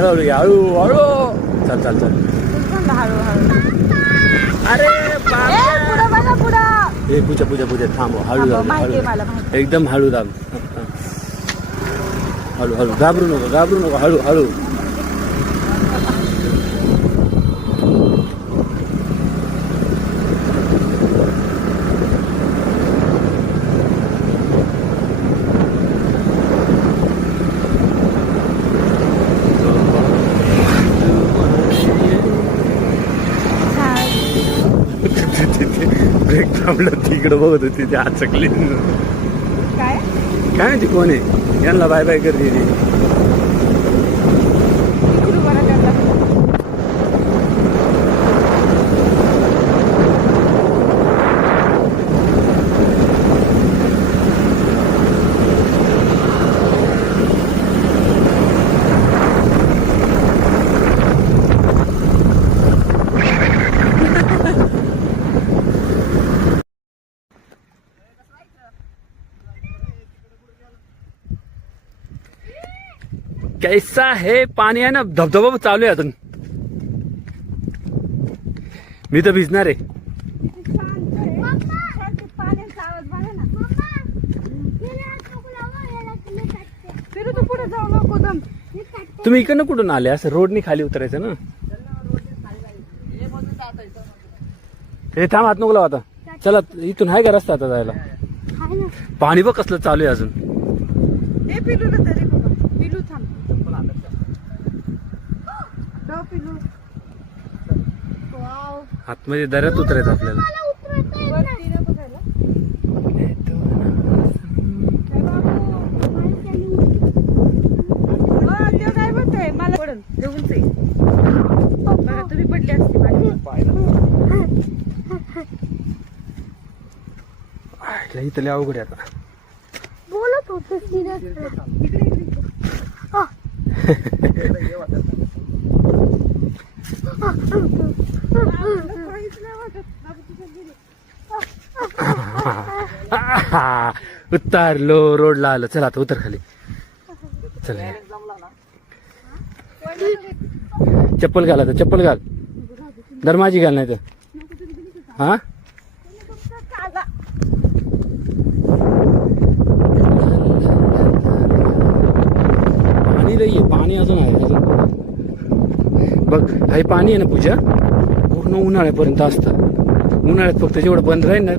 हळूहळू या, हळूहळू. चल चल चल. अरे हे पूजा पूजा पूजा थांब. हळू हळू एकदम हळू दाब. हळू हळू घाबरू नको हळू हळू. ब्रेक थांबलं तिकडं बघत होती ती आचकली. काय माहिती कोण आहे. यांना बाय बाय करते ती. कैसा है पाणी आहे ना, धबधबा चालू आहे अजून. मी तर भिजणार आहे. तुम्ही इकडनं कुठून आले. असं रोडनी खाली उतरायचं ना. हे थांब, हात नको लावा आता. चला इथून आहे का रस्ता आता जायला. पाणी बघ कसलं चालू आहे अजून. आतमध्ये दऱ्यात उतरायचं आपल्याला. तुम्ही पडले असते इथले अवघड आहे आता. बोलत होते उतारलो, रोडला आलो. चला आता उतर खाली. चला चप्पल घाल आता. चप्पल घाल. दरमाजी घाल नाही तर. हा पाणी नाहीये. पाणी अजून आहे बघ. हे पाणी आहे ना पूजा, पूर्ण उन्हाळ्यापर्यंत असतं. उन्हाळ्यात फक्त जेवढं बंद राहील ना